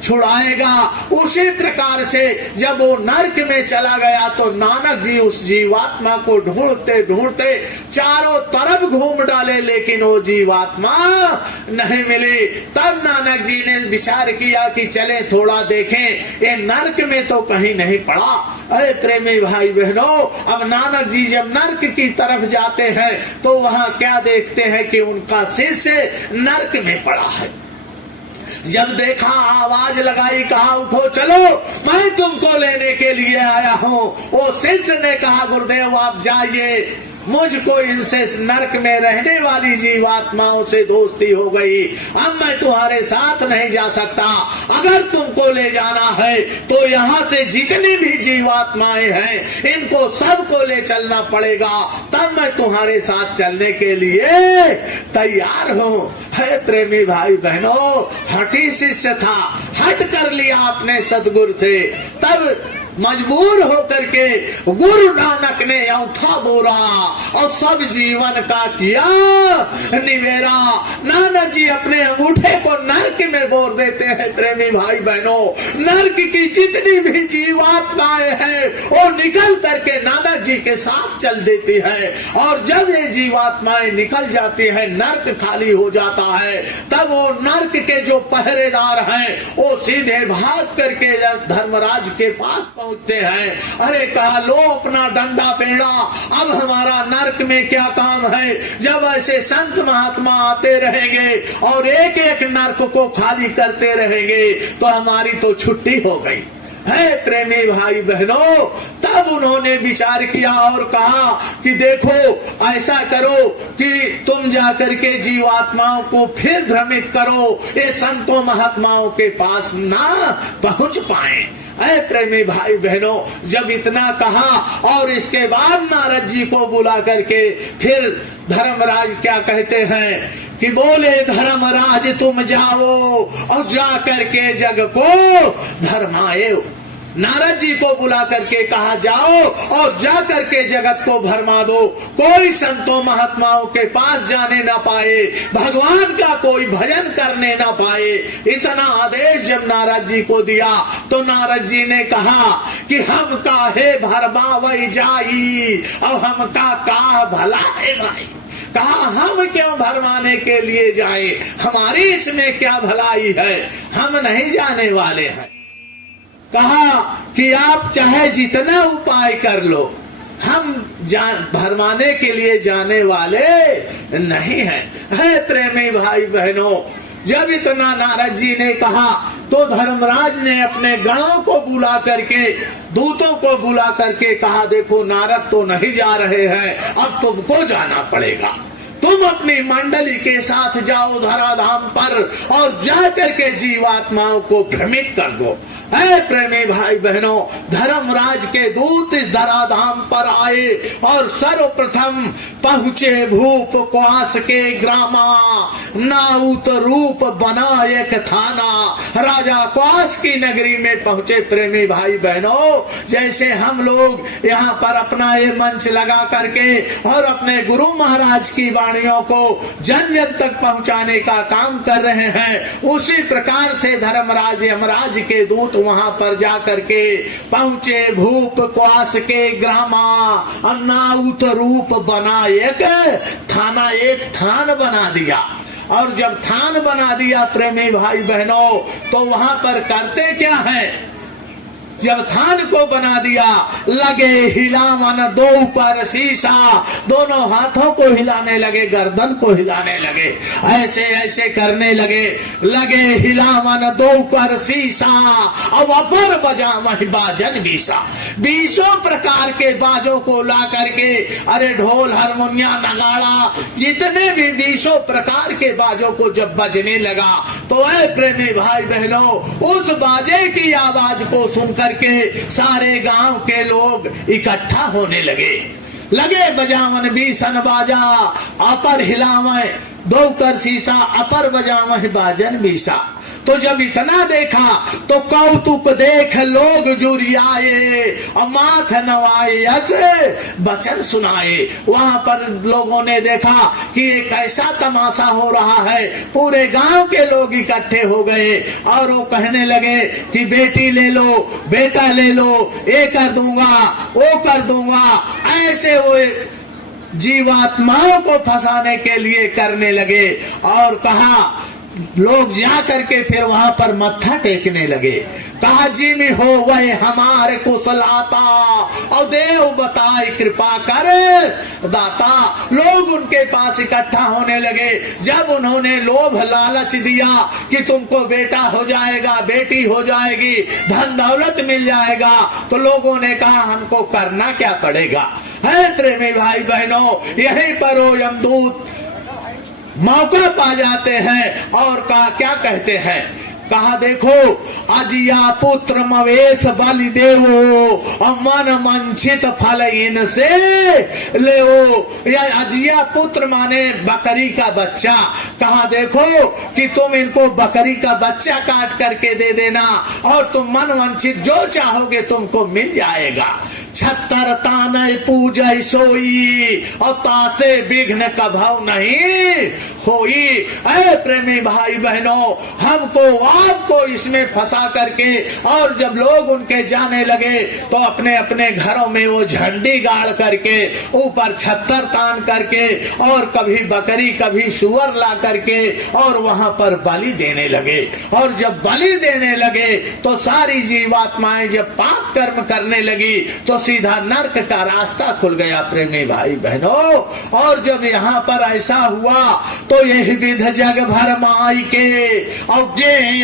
छुड़ाएगा। उसी प्रकार से जब वो नरक में चला गया तो नानक जी उस जीवात्मा को ढूंढते ढूंढते चारों तरफ घूम डाले, लेकिन वो जीवात्मा नहीं मिली। तब नानक जी ने विचार किया कि चले थोड़ा देखें, ये नरक में तो कहीं नहीं पड़ा। अरे प्रेमी भाई बहनों, अब नानक जी जब नरक की तरफ जाते हैं तो वहां क्या देखते हैं कि उनका शिष्य नरक में पड़ा है। जब देखा, आवाज लगाई, कहा उठो चलो, मैं तुमको लेने के लिए आया हूँ। वो शिष्य ने कहा गुरुदेव आप जाइए, मुझको इनसे नरक में रहने वाली जीवात्माओं से दोस्ती हो गई, अब मैं तुम्हारे साथ नहीं जा सकता। अगर तुमको ले जाना है तो यहाँ से जितनी भी जीवात्माएं हैं इनको सबको ले चलना पड़ेगा, तब मैं तुम्हारे साथ चलने के लिए तैयार हूँ। है प्रेमी भाई बहनों, हठी शिष्य था, हट कर लिया अपने सतगुरु से। तब मजबूर होकर के गुरु नानक ने औंठा बोरा और सब जीवन का किया निवेरा। नानक जी अपने अंगूठे को नरक में बोर देते हैं। प्रेमी भाई बहनों, नरक की जितनी भी जीवात्माएं हैं वो निकल करके नानक जी के साथ चल देती है, और जब ये जीवात्माएं निकल जाती है, नरक खाली हो जाता है, तब वो नरक के जो पहरेदार हैं वो सीधे भाग करके धर्मराज के पास पहुंचते हैं। अरे कहा लो अपना डंडा पेड़ा, अब हमारा नरक में क्या काम है। जब ऐसे संत महात्मा आते रहेंगे और एक एक नरक को खाली करते रहेंगे तो हमारी तो छुट्टी हो गई। है प्रेमी भाई बहनों, तब उन्होंने विचार किया और कहा कि देखो ऐसा करो कि तुम जाकर के जीवात्माओं को फिर भ्रमित करो, ये संतों महात्माओं के पास ना पहुंच पाए। ऐ प्रेमी भाई बहनों, जब इतना कहा और इसके बाद नारद जी को बुला करके फिर धर्मराज क्या कहते हैं कि बोले धर्मराज तुम जाओ और जा करके जग को धर्माए। नारद जी को बुला करके कहा जाओ और जा करके जगत को भरमा दो, कोई संतों महात्माओं के पास जाने ना पाए, भगवान का कोई भजन करने ना पाए। इतना आदेश जब नारद जी को दिया तो नारद जी ने कहा कि हम काहे भरमा वही जाई और हम का भला है भाई। कहा हम क्यों भरमाने के लिए जाए, हमारी इसमें क्या भलाई है, हम नहीं जाने वाले हैं। कहा कि आप चाहे जितना उपाय कर लो, हम भरमाने के लिए जाने वाले नहीं हैं। है प्रेमी भाई बहनों, जब इतना नारद जी ने कहा तो धर्मराज ने अपने गणों को बुला करके, दूतों को बुला करके कहा देखो नारद तो नहीं जा रहे हैं, अब तुमको जाना पड़ेगा। तुम अपनी मंडली के साथ जाओ धराधाम पर और जा करके जीवात्माओं को भ्रमित कर दो। ऐ प्रेमी भाई बहनों, धर्मराज के दूत इस धराधाम पर आए और सर्वप्रथम पहुंचे भूप क्वास के ग्रामा, नाउत रूप बना एक थाना। राजा क्वास की नगरी में पहुंचे प्रेमी भाई बहनों। जैसे हम लोग यहाँ पर अपना ये मंच लगा करके और अपने गुरु महाराज की वाणियों को जन जन तक पहुंचाने का काम कर रहे हैं, उसी प्रकार से धर्मराज यमराज के दूत वहां पर जाकर के पहुंचे भूप क्वास के ग्रामा, नाउत रूप बना एक थाना, एक थान बना दिया। और जब थान बना दिया प्रेमी भाई बहनों, तो वहां पर करते क्या है, जब थान को बना दिया, लगे हिलावन दो पर शीशा, दोनों हाथों को हिलाने लगे, गर्दन को हिलाने लगे, ऐसे ऐसे करने लगे। लगे हिलावन दो पर शीशा, अब अपर बजा वही बाजन बीसा, 20 प्रकार के बाजों को ला करके, अरे ढोल हारमोनिया नगाड़ा जितने भी 20 प्रकार के बाजों को जब बजने लगा, तो ऐ प्रेमी भाई बहनों, उस बाजे की आवाज को सुनकर के सारे गांव के लोग इकट्ठा होने लगे बजावन बीसन बाजा, अपर हिलावे दो कर शीशा, अपर बजावे बाजन बीसा। तो जब इतना देखा तो कौतुक देख लोग जुरियाए, और माथ नवाए ऐसे वचन सुनाए। वहां पर लोगों ने देखा कि एक ऐसा तमाशा हो रहा है, पूरे गांव के लोग इकट्ठे हो गए और वो कहने लगे कि बेटी ले लो, बेटा ले लो, ये कर दूंगा, वो कर दूंगा, ऐसे वो जीवात्माओं को फंसाने के लिए करने लगे। और कहा, लोग जा करके फिर वहां पर मत्था टेकने लगे। कहा, जी में हो वह हमारे कुशलाता, और देव बताए कृपा कर दाता। लोग उनके पास इकट्ठा होने लगे। जब उन्होंने लोभ लालच दिया कि तुमको बेटा हो जाएगा, बेटी हो जाएगी, धन दौलत मिल जाएगा, तो लोगों ने कहा हमको करना क्या पड़ेगा। है प्रेमी भाई बहनों, यहीं पर वो यमदूत मौका पा जाते हैं और कहा, क्या कहते हैं, कहा देखो, अजिया पुत्र मवेश बलि देवो, मन मंचित फल इनसे लेओ। या अजिया पुत्र माने बकरी का बच्चा। कहा देखो कि तुम इनको बकरी का बच्चा काट करके दे देना और तुम मन वंचित जो चाहोगे तुमको मिल जाएगा। 76 तानय पूजय सोई, और तासे विघ्न कभव नहीं होई। ऐ प्रेमी भाई बहनों, हमको आपको इसमें फंसा करके, और जब लोग उनके जाने लगे तो अपने अपने घरों में वो झंडी गाड़ करके, ऊपर 76 तान करके, और कभी बकरी कभी सुअर ला करके, और वहां पर बलि देने लगे। और जब बलि देने लगे तो सारी जीवात्माएं जब पाप कर्म करने लगी तो सीधा नरक का रास्ता खुल गया प्रेमी भाई बहनों। और जब यहाँ पर ऐसा हुआ तो यही विध जग भर माई के, और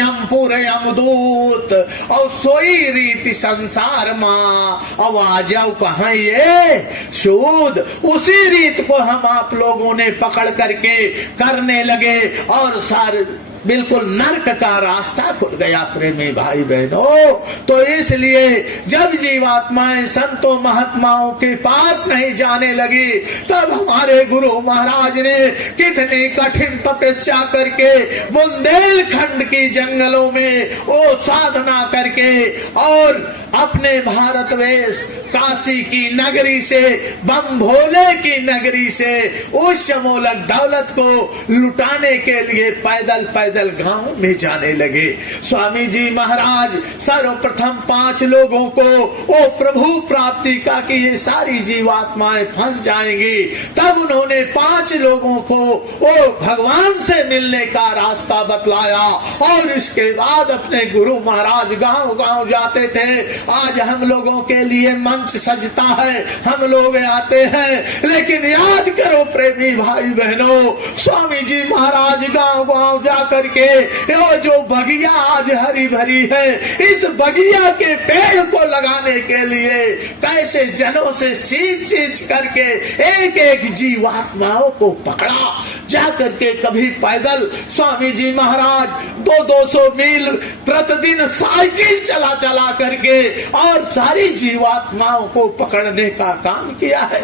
पूरे अमदूत, और सोई रीति संसार माँ, अब आ जाओ कहाँ ये सूद। उसी रीत को हम आप लोगों ने पकड़ करके करने लगे और सारे बिल्कुल नरक का रास्ता खुल गया प्रेमी भाई बहनों। तो इसलिए जब जीवात्माएं संतों महात्माओं के पास नहीं जाने लगी, तब हमारे गुरु महाराज ने कितनी कठिन तपस्या करके बुंदेलखंड की जंगलों में वो साधना करके, और अपने भारतवर्ष काशी की नगरी से, बम भोले की नगरी से उस समूलक दौलत को लुटाने के लिए पैदल पैदल गांव में जाने लगे। स्वामी जी महाराज सर्वप्रथम 5 लोगों को वो प्रभु प्राप्ति का कि ये सारी जीवात्माएं फंस जाएंगी, तब उन्होंने 5 लोगों को वो भगवान से मिलने का रास्ता बतलाया। और इसके बाद अपने गुरु महाराज गांव गांव जाते थे आज हम लोगों के लिए मंच सजता है, हम लोग आते हैं, लेकिन याद करो प्रेमी भाई बहनों, स्वामी जी महाराज गांव गांव जा करके वो जो बगिया आज हरी भरी है, इस बगिया के पेड़ को लगाने के लिए कैसे जनों से सींच करके एक एक जीवात्माओं को पकड़ा। जा करके कभी पैदल स्वामी जी महाराज 200 मील प्रतिदिन साइकिल चला चला करके और सारी जीवात्माओं को पकड़ने का काम किया है।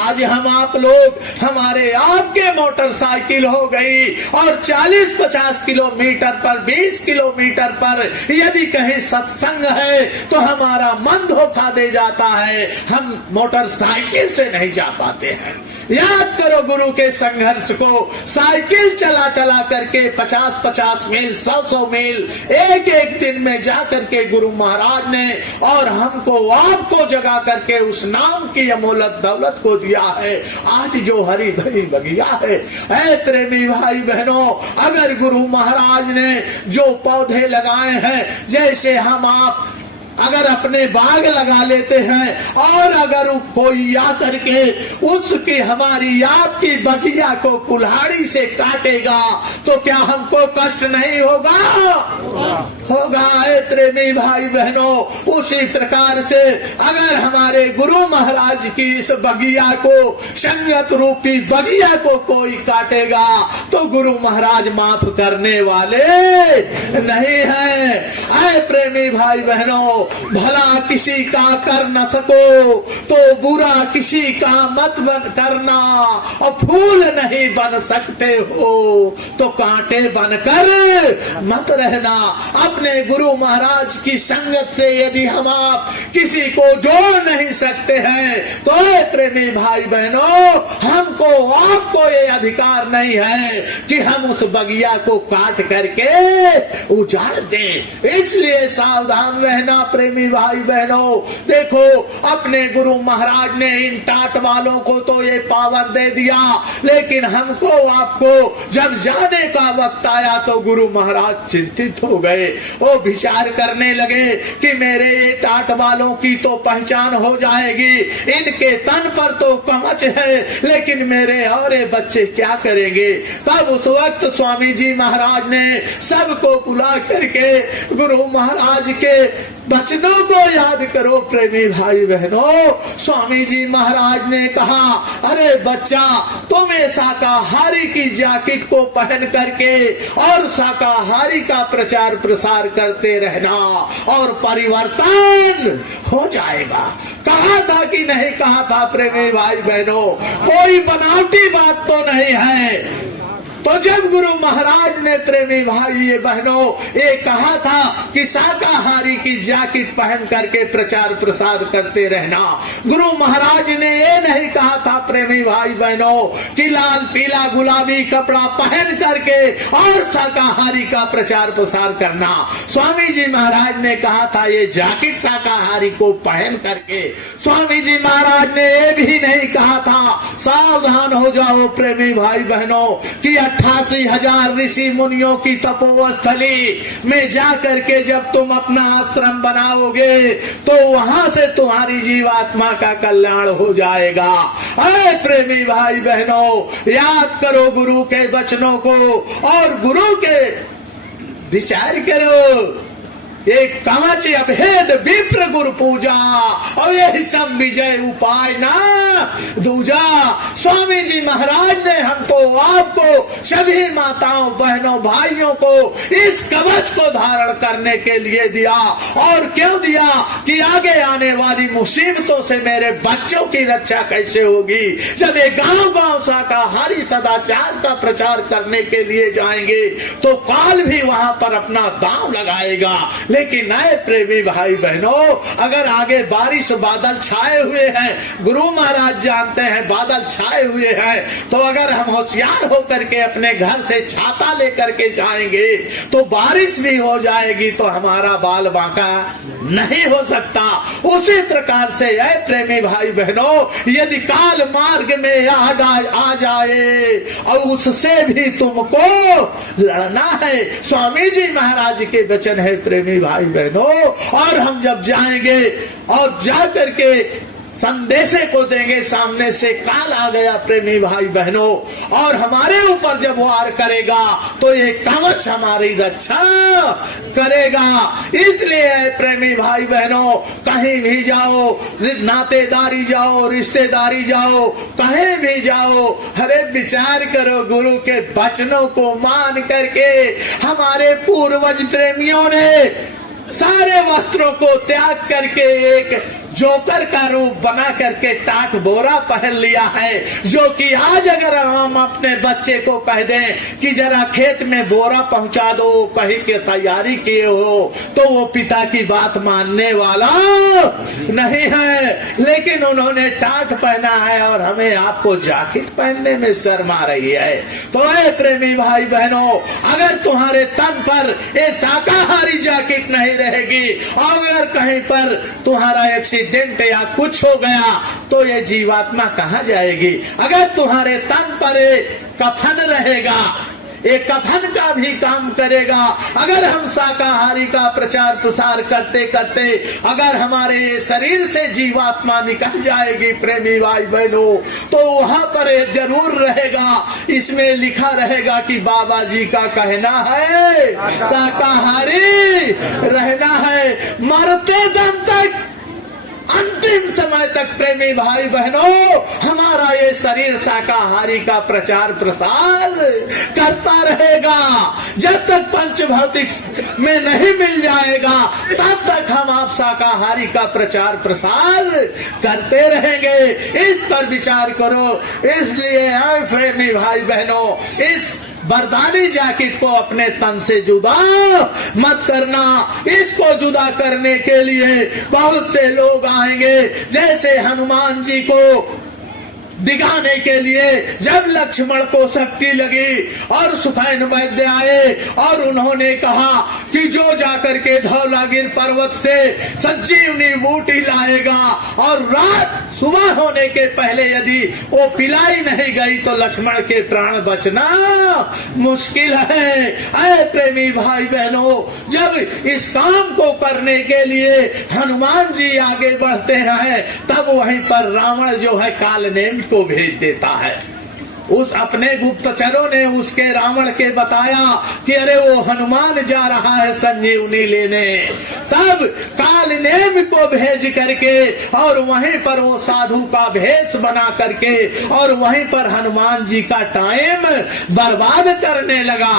आज हम आप लोग, हमारे आपके मोटरसाइकिल हो गई और 40-50 किलोमीटर पर, 20 किलोमीटर पर यदि कहीं सत्संग है तो हमारा मन धोखा दे जाता है, हम मोटरसाइकिल से नहीं जा पाते हैं। याद करो गुरु के संघर्ष को, साइकिल चला चला करके 50-50 मील, 100-100 मील एक एक दिन में जा करके गुरु महाराज ने और हमको आपको जगा करके उस नाम की अमोलक दौलत को दिया है। आज जो हरी भरी बगिया है, ऐ प्रेमी भाई बहनों, अगर गुरु महाराज ने जो पौधे लगाए हैं, जैसे हम आप अगर अपने बाग लगा लेते हैं और अगर कोई आकर के उसकी हमारी आपकी बगिया को कुल्हाड़ी से काटेगा तो क्या हमको कष्ट नहीं होगा? होगा। प्रेमी भाई बहनों, उसी प्रकार से अगर हमारे गुरु महाराज की इस बगिया को, संगत रूपी बगिया को कोई काटेगा तो गुरु महाराज माफ करने वाले नहीं है। ऐ प्रेमी भाई बहनों, भला किसी का कर न सको तो बुरा किसी का मत करना, और फूल नहीं बन सकते हो तो कांटे बनकर मत रहना। अपने गुरु महाराज की संगत से यदि हम आप किसी को जोड़ नहीं सकते हैं तो प्रेमी भाई बहनों, हमको आपको ये अधिकार नहीं है कि हम उस बगिया को काट करके उजाड़ दें। इसलिए सावधान रहना प्रेमी भाई बहनों। देखो, अपने गुरु महाराज ने इन टाट वालों को तो ये पावर दे दिया, लेकिन हमको आपको जब जाने का वक्त आया तो गुरु महाराज चिंतित हो गए। वो विचार करने लगे कि मेरे ये टाट वालों की तो पहचान हो जाएगी, इनके तन पर तो कवच है, लेकिन मेरे और बच्चे क्या करेंगे? तब उस वक्त स्वामी जी महाराज ने सबको बुला करके गुरु महाराज के वचनों को याद करो प्रेमी भाई बहनों। स्वामी जी महाराज ने कहा, अरे बच्चा, तुम ये शाकाहारी की जैकेट को पहन करके और शाकाहारी का प्रचार प्रसार करते रहना और परिवर्तन हो जाएगा। कहा था कि नहीं कहा था प्रेमी भाई बहनों? कोई बनावटी बात तो नहीं है। तो जब गुरु महाराज ने प्रेमी भाई बहनों ये कहा था कि शाकाहारी की जैकेट पहन करके प्रचार प्रसार करते रहना, गुरु महाराज ने ये नहीं कहा था प्रेमी भाई बहनों कि लाल पीला गुलाबी कपड़ा पहन करके और शाकाहारी का प्रचार प्रसार करना। स्वामी जी महाराज ने कहा था ये जैकेट शाकाहारी को पहन करके। स्वामी जी महाराज ने ये भी नहीं कहा था, सावधान हो जाओ प्रेमी भाई बहनों, कि 88,000 ऋषि मुनियों की तपोस्थली में जाकर के जब तुम अपना आश्रम बनाओगे तो वहां से तुम्हारी जीवात्मा का कल्याण हो जाएगा। अरे प्रेमी भाई बहनों, याद करो गुरु के वचनों को और गुरु के विचार करो। एक कवच अभेद विप्र गुरु पूजा और यही सब विजय उपाय ना दूजा। स्वामी जी महाराज ने हमको, आपको, सभी माताओं बहनों भाइयों को इस कवच को धारण करने के लिए दिया। और क्यों दिया? कि आगे आने वाली मुसीबतों से मेरे बच्चों की रक्षा कैसे होगी। जब ये गांव गांव शाकाहारी सदाचार का प्रचार करने के लिए जाएंगे तो काल भी वहां पर अपना दांव लगाएगा। लेकिन नए प्रेमी भाई बहनों, अगर आगे बारिश बादल छाए हुए हैं, गुरु महाराज जानते हैं बादल छाए हुए हैं, तो अगर हम होशियार होकर के अपने घर से छाता लेकर के जाएंगे तो बारिश भी हो जाएगी तो हमारा बाल बांका नहीं हो सकता। उसी प्रकार से ऐ प्रेमी भाई बहनों, यदि काल मार्ग में आ जाए और उससे भी तुमको लड़ना है। स्वामी जी महाराज के वचन है प्रेमी भाई बहनों। और हम जब जाएंगे और जा करके संदेशे को देंगे, सामने से काल आ गया प्रेमी भाई बहनों, और हमारे ऊपर जब वार करेगा तो ये कवच हमारी रक्षा करेगा। इसलिए प्रेमी भाई बहनों, कहीं भी जाओ, नातेदारी जाओ, रिश्तेदारी जाओ, कहीं भी जाओ, हरे विचार करो गुरु के वचनों को मान करके। हमारे पूर्वज प्रेमियों ने सारे वस्त्रों को त्याग करके एक जोकर का रूप बना करके टाट बोरा पहन लिया है, जो कि आज अगर हम अपने बच्चे को कह दें कि जरा खेत में बोरा पहुंचा दो, कहीं के तैयारी किए हो, तो वो पिता की बात मानने वाला नहीं है। लेकिन उन्होंने टाट पहना है और हमें आपको जैकेट पहनने में शर्म आ रही है। तो ऐ प्रेमी भाई बहनों, अगर तुम्हारे तन पर ये शाकाहारी जैकेट नहीं रहेगी, अगर कहीं पर तुम्हारा एक्सीडेंट या कुछ हो गया तो ये जीवात्मा कहाँ जाएगी? अगर तुम्हारे तन पर कफन रहेगा, एक कफन का भी काम करेगा। अगर हम शाकाहारी का प्रचार प्रसार करते करते अगर हमारे शरीर से जीवात्मा निकल जाएगी प्रेमी भाई बहनों, तो वहां पर जरूर रहेगा, इसमें लिखा रहेगा कि बाबा जी का कहना है शाकाहारी रहना है, मरते दम तक, अंतिम समय तक प्रेमी भाई बहनों हमारा ये शरीर शाकाहारी का प्रचार प्रसार करता रहेगा। जब तक पंच भौतिक में नहीं मिल जाएगा तब तक हम आप शाकाहारी का प्रचार प्रसार करते रहेंगे। इस पर विचार करो। इसलिए प्रेमी भाई बहनों, इस बरदानी जैकेट को अपने तन से जुदा मत करना। इसको जुदा करने के लिए बहुत से लोग आएंगे, जैसे हनुमान जी को दिखाने के लिए जब लक्ष्मण को शक्ति लगी और सुखैन वैद्य आए और उन्होंने कहा कि जो जाकर के धौलागिर पर्वत से संजीवनी बूटी लाएगा और रात सुबह होने के पहले यदि वो पिलाई नहीं गई तो लक्ष्मण के प्राण बचना मुश्किल है। ऐ प्रेमी भाई बहनों, जब इस काम को करने के लिए हनुमान जी आगे बढ़ते हैं तब वहीं पर रावण जो है कालनेम को भेज देता है। उस अपने गुप्तचरों ने उसके रावण के बताया कि अरे वो हनुमान जा रहा है संजीवनी लेने। तब कालनेम को भेज करके और वहीं पर वो साधु का भेष बना करके और वहीं पर हनुमान जी का टाइम बर्बाद करने लगा।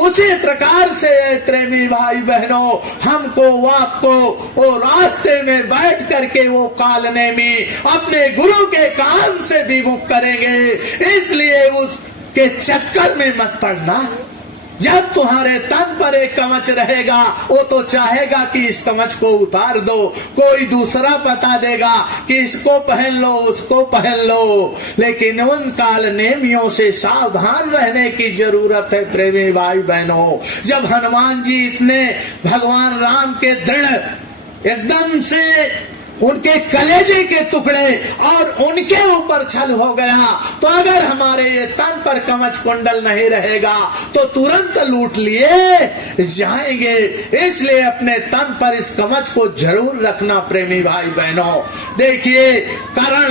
उसी प्रकार से प्रेमी भाई बहनों, हमको आपको वो रास्ते में बैठ करके वो कालनेमी अपने गुरु के काम से विमुख करेंगे। इसलिए उसके चक्कर में मत पड़ना। जब तुम्हारे तन पर एक कवच रहेगा, वो तो चाहेगा कि इस कवच को उतार दो, कोई दूसरा बता देगा कि इसको पहन लो, उसको पहन लो। लेकिन उन काल नेमियों से सावधान रहने की जरूरत है प्रेमी भाई बहनों। जब हनुमान जी इतने भगवान राम के दृढ़ एकदम से उनके कलेजे के टुकड़े और उनके ऊपर छल हो गया, तो अगर हमारे ये तन पर कवच कुंडल नहीं रहेगा तो तुरंत लूट लिए जाएंगे। इसलिए अपने तन पर इस कवच को जरूर रखना प्रेमी भाई बहनों। देखिए करण